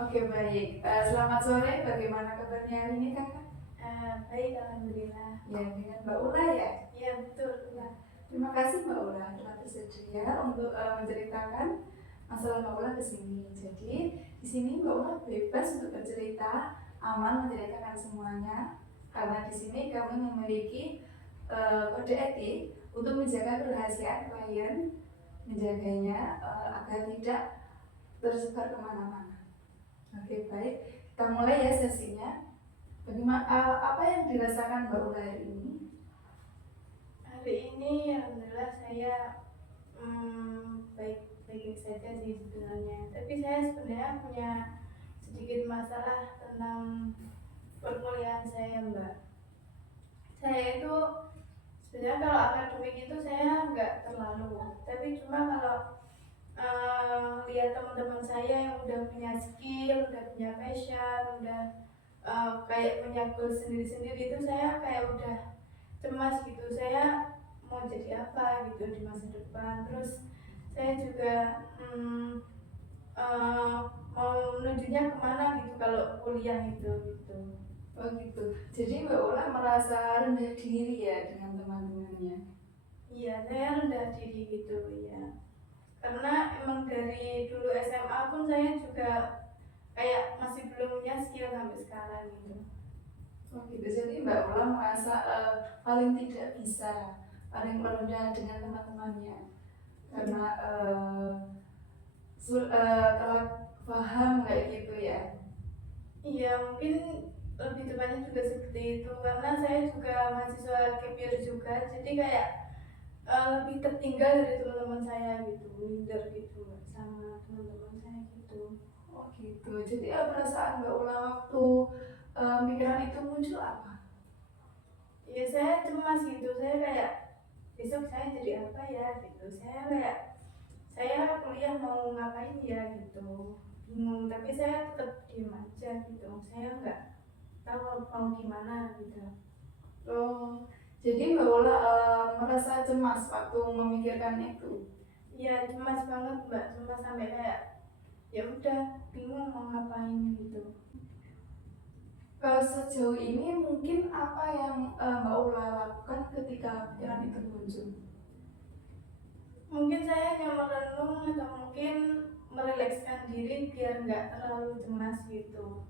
Oke, baik. Selamat sore, bagaimana kabarnya hari ini kakak? Baik, alhamdulillah. Ya, dengan Mbak Ula ya? Iya, betul. Ya. Terima kasih Mbak Ula telah bersedia untuk menceritakan masalah Mbak Ula ke sini. Jadi, di sini Mbak Ula bebas untuk bercerita, aman menceritakan semuanya, karena di sini kami memiliki kode etik untuk menjaga kerahasiaan klien, menjaganya agar tidak tersebar kemana-mana. Oke, baik. Kita mulai ya sesinya. Bagaimana apa yang dirasakan Mbak Ula hari ini? Hari ini, alhamdulillah saya baik-baik saja sih sebenarnya. Tapi saya sebenarnya punya sedikit masalah tentang perkuliahan saya, Mbak. Saya itu sebenarnya kalau akademik itu saya nggak terlalu, tapi cuma kalau lihat teman-teman saya yang udah punya skill, udah punya passion, udah kayak punya goal sendiri-sendiri, itu saya kayak udah cemas gitu. Saya mau jadi apa gitu di masa depan. Terus saya juga uh, mau menujunya kemana gitu kalau kuliah itu gitu. Oh gitu. Jadi Mbak Ula merasa rendah diri ya dengan teman-temannya. Iya, saya rendah diri gitu ya, karena emang dari dulu SMA pun saya juga kayak masih belum punya skill sampai sekarang gitu. Oh gitu. Jadi Mbak Ula merasa paling tidak bisa, paling merendah dengan teman-temannya karena telat paham kayak gitu ya. Iya, mungkin lebih tepatnya juga seperti itu, karena saya juga mahasiswa gap year juga, jadi kayak lebih tertinggal dari teman-teman saya gitu, minder gitu sama teman-teman saya gitu. Oh gitu. Jadi perasaan Mbak Ula waktu pikiran itu muncul apa? Ya saya cemas gitu, saya kayak besok saya jadi apa ya gitu, saya kayak saya kuliah mau ngapain ya gitu, bingung, tapi saya tetap diem aja gitu, saya nggak tahu mau gimana gitu. Oh, jadi Mbak Ula merasa cemas waktu memikirkan itu. Ya cemas banget Mbak, cemas sampai kayak ya udah bingung mau ngapain gitu. Sejauh ini mungkin apa yang Mbak Ula lakukan ketika pikiran itu muncul? Mungkin saya hanya merenung atau mungkin merilekskan diri biar nggak terlalu cemas gitu.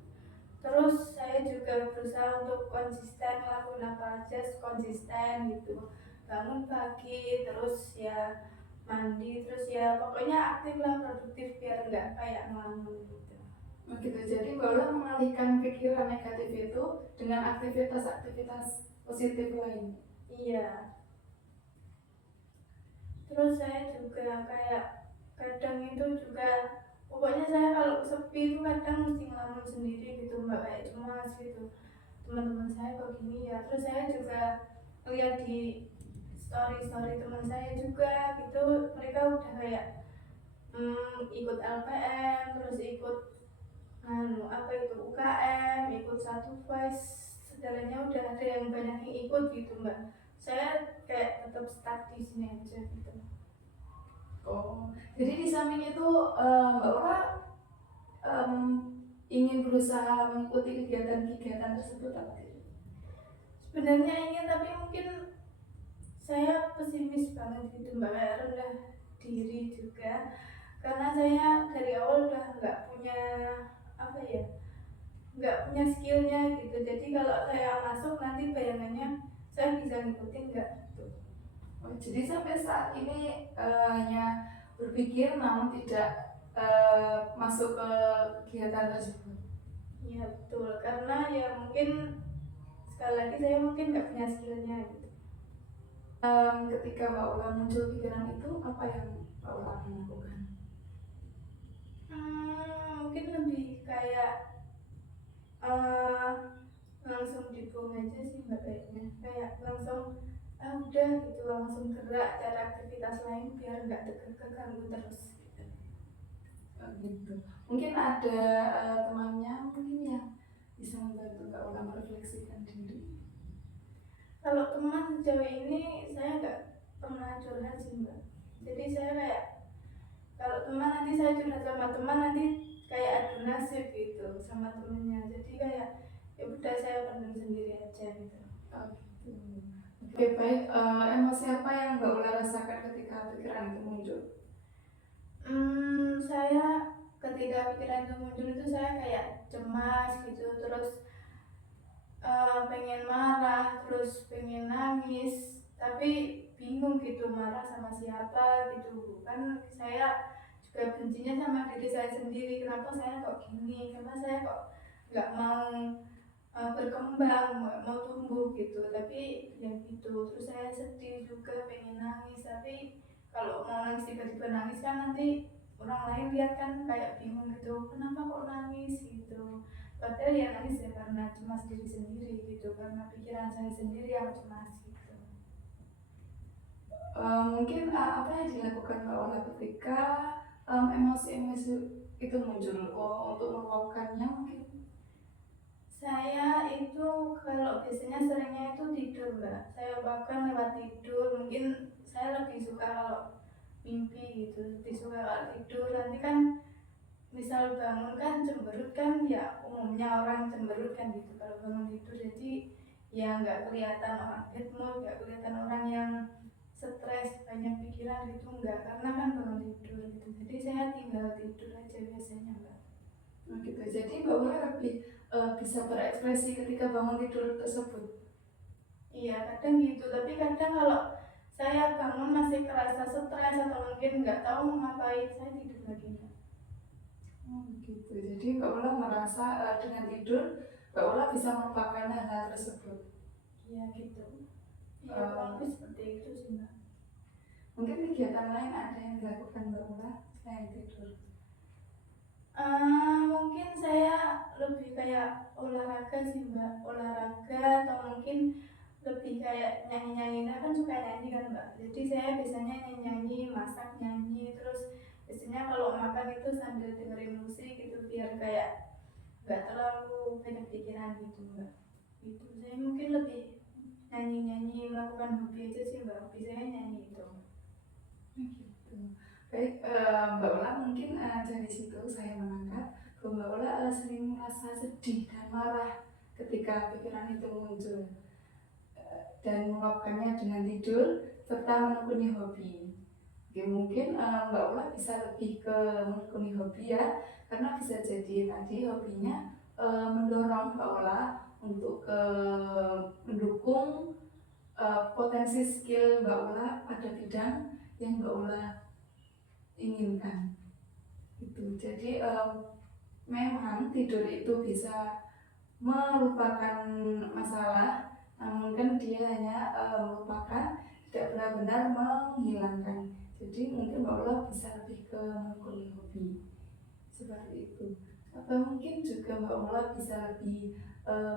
Terus saya juga berusaha untuk konsisten ngelakuin apa aja, konsisten gitu, bangun pagi, terus ya mandi, terus ya pokoknya aktif lah, produktif biar nggak kayak ngelamun gitu. Begitu, jadi Mbak Ula mengalihkan pikiran negatif itu dengan aktivitas-aktivitas positif lain. Iya, terus saya juga kayak kadang itu juga, pokoknya saya kalau sepi itu kadang mesti ngelamun sendiri gitu Mbak, kayak cemas gitu, teman-teman saya kok gini ya. Terus saya juga lihat di story teman saya juga gitu, mereka udah kayak ikut LPM, terus ikut apa itu UKM, ikut satu voice, segalanya udah ada yang banyak yang ikut gitu Mbak. Saya kayak tetap stuck di sini aja gitu. Oh, jadi di samping itu Mbak Ula um, ingin berusaha mengikuti kegiatan-kegiatan tersebut apa tidak? Sebenarnya ingin, tapi mungkin saya pesimis banget gitu Mbak, kayak rendah diri juga, karena saya dari awal udah nggak punya apa ya, nggak punya skillnya gitu. Jadi kalau saya masuk nanti bayangannya saya bisa ngikutin nggak gitu. Oh, jadi sampai saat ini hanya berpikir namun tidak masuk ke kegiatan tersebut. Iya betul, karena ya mungkin sekali lagi saya mungkin nggak punya skillnya gitu. Ketika Mbak Ula muncul pikiran itu, apa yang Mbak Ula akan lakukan? Mungkin lebih kayak uh, langsung dibuang aja sih Mbak, kayaknya kayak langsung udah gitu, langsung gerak cari aktivitas lain biar nggak terganggu terus gitu. Gitu. Mungkin ada temannya mungkin yang bisa membantu Mbak Ula merefleksikan diri. Kalau teman sejauh ini saya nggak pernah curhat sih Mbak, jadi saya kayak kalau teman nanti saya curhat sama teman nanti kayak adu nasib gitu sama temennya, jadi kayak ya udah saya pendam sendiri aja gitu. Oh, gitu. Oke, baik. Emosi apa yang Mbak Ula rasakan ketika pikiran itu muncul? Saya ketika pikiran itu muncul itu saya kayak cemas gitu, terus pengen marah, terus pengen nangis, tapi bingung gitu marah sama siapa gitu kan. Saya juga bencinya sama diri saya sendiri, kenapa saya kok gini, kenapa saya kok nggak mau berkembang, nggak mau tumbuh gitu. Tapi ya gitu, terus saya sedih juga pengen nangis, tapi kalau mau nangis tiba-tiba nangis kan nanti orang lain lihat kan kayak bingung gitu, kenapa kok nangis gitu. Padahal ya nangis ya karena cemas diri sendiri gitu, karena pikiran saya sendiri yang cemas gitu. Mungkin apa yang dilakukan Mbak Ula ketika emosi-emosi itu muncul? Untuk meluapkannya mungkin? Saya itu kalau biasanya seringnya itu tidur mbak, saya bahkan lewat tidur. Mungkin saya lebih suka kalau mimpi gitu, lebih suka kalau tidur. Nanti kan misal bangun kan cemberut kan, ya umumnya orang cemberut kan gitu kalau bangun tidur. Jadi ya nggak kelihatan orang bad mood, nggak kelihatan orang yang stres banyak pikiran gitu, nggak, karena kan bangun tidur gitu. Jadi saya tinggal tidur aja biasanya mbak. Nah, gitu. Jadi Mbak Ula lebih bisa berekspresi ketika bangun tidur tersebut. Iya kadang gitu, tapi kadang kalau saya bangun masih kerasa stres atau mungkin nggak tahu mau ngapain, saya tidur lagi mbak. Gitu. Jadi Mbak Ula merasa dengan tidur Mbak Ula bisa melupakan hal-hal tersebut. Iya gitu. Iya kurang lebih seperti itu sih mbak. Mungkin kegiatan lain ada yang dilakukan Mbak Ula selain tidur? Mungkin saya lebih kayak olahraga sih mbak, olahraga atau mungkin lebih kayak nyanyi-nyanyi. Saya kan suka nyanyi kan mbak, jadi saya biasanya nyanyi-nyanyi, masak nyanyi, terus biasanya kalau makan itu sambil dengerin musik gitu biar kayak nggak terlalu banyak pikiran gitu mbak. Itu saya mungkin lebih nyanyi-nyanyi, melakukan hobi aja sih mbak, hobi saya nyanyi itu. Gitu. Baik, Mbak Ula mungkin dari situ saya menangkap bahwa Mbak Ula sering merasa sedih dan marah ketika pikiran itu muncul, dan meluapkannya dengan tidur serta menekuni hobi. Oke, mungkin Mbak Ula bisa lebih ke menekuni hobi ya, karena bisa jadi tadi hobinya mendorong Mbak Ula untuk mendukung potensi skill Mbak Ula pada bidang yang Mbak Ula inginkan. Itu. Jadi memang tidur itu bisa melupakan masalah, namun kan dia hanya melupakan, tidak benar-benar menghilangkan. Jadi mungkin Mbak Ula bisa lebih ke menekuni hobi seperti itu. Atau mungkin juga Mbak Ula bisa lebih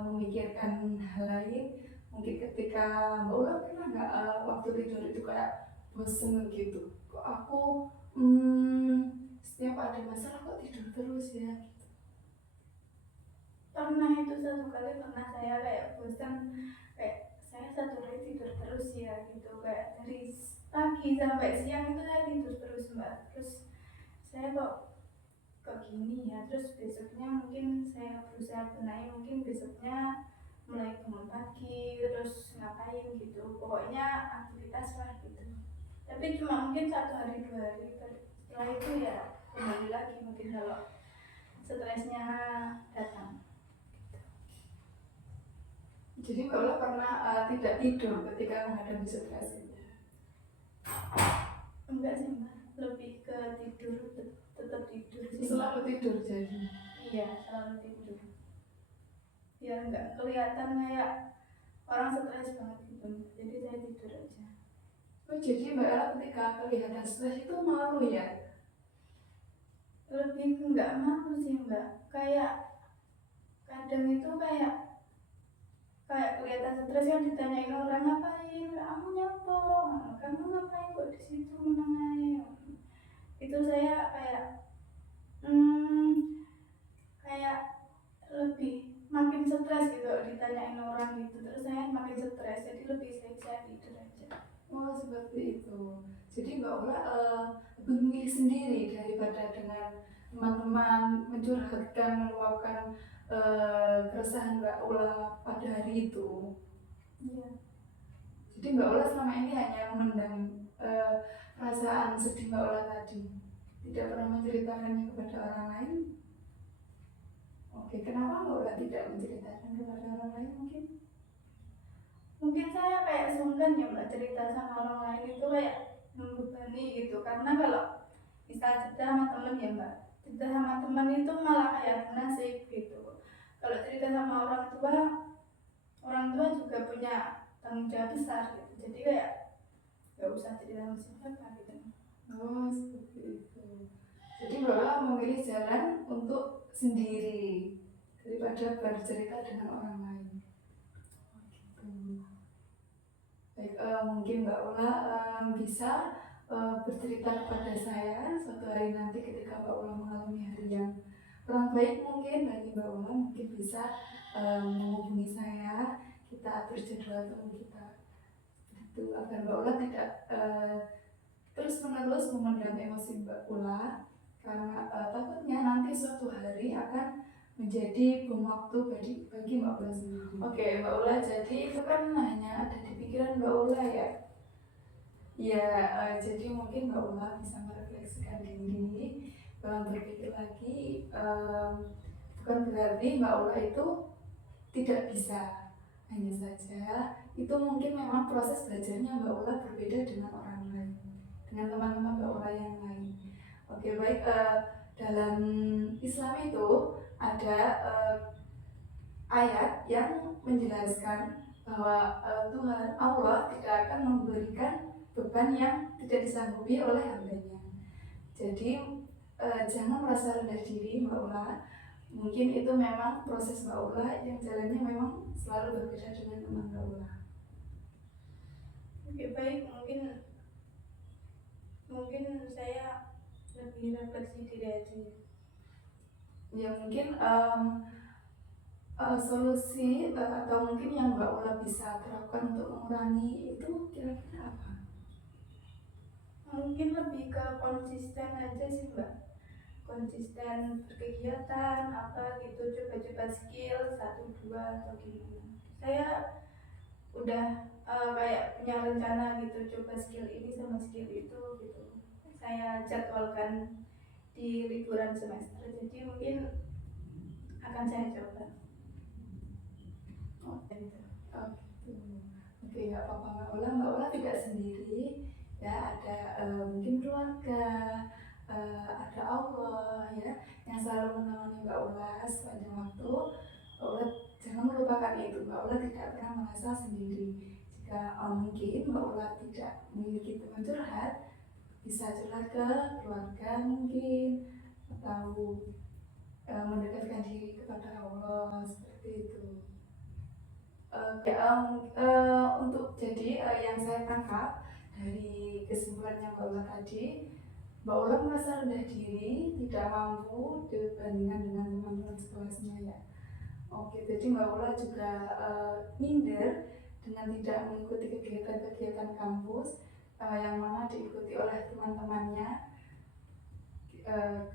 memikirkan hal lain. Mungkin ketika Mbak Ula pernah nggak waktu tidur itu kayak bosen gitu, kok aku setiap ada masalah kok tidur terus ya. Pernah itu satu kali, pernah saya kayak bosan, kayak saya satu hari tidur terus ya gitu, kayak dari pagi sampai siang itu saya tidur terus mbak. Terus saya kok gini ya, terus besoknya mungkin saya berusaha benahi, mungkin besoknya mulai bangun pagi terus ngapain gitu, pokoknya aktivitas lah gitu. Tapi cuma mungkin satu hari dua hari, setelah itu ya kembali lagi mungkin kalau stresnya datang. Jadi Mbak Ula pernah tidak tidur ketika menghadapi stres itu? Enggak sih mbak, lebih ke tidur, tetap tidur sih. Selalu tidur jadi? Iya selalu tidur, biar nggak kelihatan kayak orang stres banget gitu, jadi saya tidur aja. Oh, jadi Mbak Ella ketika kelihatan stres itu malu ya? Lebih nggak malu sih mbak, kayak kadang itu kayak kelihatan stres kan ditanyain orang, ngapain kamu nyapo, kamu ngapain kok di situ menengahin. Itu saya kayak lebih makin stres gitu ditanyain orang gitu, terus saya makin stres, jadi lebih saya tidur aja. Oh, seperti itu. Jadi Mbak Ula lebih memilih sendiri daripada dengan teman-teman mencurhatkan, meluapkan keresahan Mbak Ula pada hari itu. Iya. Jadi Mbak Ula selama ini hanya memendam perasaan sedih Mbak Ula tadi, tidak pernah menceritakannya kepada orang lain. Oke, kenapa Mbak Ula tidak menceritakan kepada orang lain mungkin? Mungkin saya kayak sungkan ya Mbak, cerita sama orang lain itu kayak membebani gitu. Karena kalau misal cerita sama temen ya Mbak, cerita sama temen itu malah kayak nasib gitu. Kalau cerita sama orang tua juga punya tanggung jawab besar gitu. Jadi kayak gak usah cerita sama siapa gitu. Oh, seperti itu. Jadi Mbak Ula memilih jalan untuk sendiri daripada bercerita dengan orang lain. Oh, gitu. Baik, mungkin Mbak Ula bisa bercerita kepada saya suatu hari nanti ketika Mbak Ula mengalami hari yang kurang baik mungkin bagi Mbak Ula, mungkin bisa menghubungi saya, kita atur jadwal temu kita itu agar Mbak Ula tidak terus menerus memendam emosi Mbak Ula, karena takutnya nanti suatu hari akan menjadi bom waktu bagi Mbak Ula sendiri. Oke, Mbak Ula, jadi itu kan hanya ada di pikiran Mbak Ula ya. Ya, jadi mungkin Mbak Ula bisa merefleksikan diri, berpikir lagi. Bukan berarti Mbak Ula itu tidak bisa, hanya saja itu mungkin memang proses belajarnya Mbak Ula berbeda dengan orang lain, dengan teman-teman Mbak Ula yang lain. Oke, baik, dalam Islam itu ada ayat yang menjelaskan bahwa Tuhan Allah tidak akan memberikan beban yang tidak disanggupi oleh hambanya. Jadi jangan merasa rendah diri Mbak Ula. Mungkin itu memang proses Mbak Ula yang jalannya memang selalu berbeda dengan teman Mbak Ula. Oke, baik, mungkin saya lebih refleksi diri aja. Ya mungkin solusi atau mungkin yang Mbak Ula bisa terapkan untuk mengurangi itu kira-kira apa? Mungkin lebih ke konsisten aja sih Mbak, konsisten berkegiatan apa gitu, coba-coba skill 1-2 atau gimana. Saya udah kayak punya rencana gitu, coba skill ini sama skill itu gitu. Saya jadwalkan di liburan semester, jadi mungkin akan saya coba. Oke, nggak apa-apa Mbak Ula tidak sendiri ya, ada mungkin keluarga, ada Allah ya yang selalu menemani Mbak Ula sepanjang waktu. Mbak Ula jangan melupakan itu, Mbak Ula tidak pernah merasa sendiri. Jika mungkin Mbak Ula tidak memiliki teman curhat, bisa curhat ke keluarga mungkin, atau mendekatkan diri kepada Allah seperti itu. Untuk jadi yang saya tangkap dari kesimpulannya Mbak Ula tadi, Mbak Ula merasa rendah diri, tidak mampu dibandingkan dengan teman-teman sekelasnya ya. Oke, jadi Mbak Ula juga minder dengan tidak mengikuti kegiatan-kegiatan kampus yang mana diikuti oleh teman-temannya.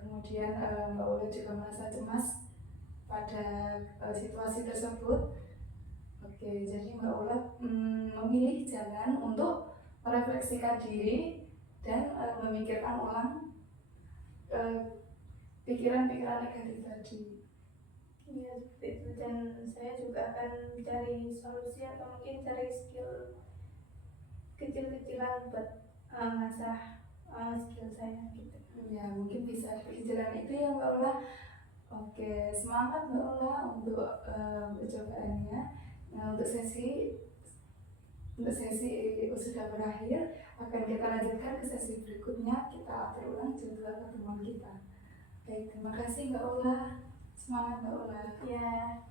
Kemudian Mbak Ula juga merasa cemas pada situasi tersebut. Oke, jadi Mbak Ula memilih jalan untuk merefleksikan diri dan memikirkan ulang pikiran-pikiran negatif tadi. Iya, seperti itu. Dan saya juga akan cari solusi atau mungkin cari skill kecil-kecilan buat ngasah skill saya gitu. Ya, mungkin bisa di jalan itu ya Mbak Ula. Oke, semangat Mbak Ula untuk percobaannya. Nah, untuk sesi sudah berakhir, akan kita lanjutkan ke sesi berikutnya. Kita atur ulang jadwal pertemuan kita. Baik, terima kasih Mbak Ula. Semangat Mbak Ula. Ya.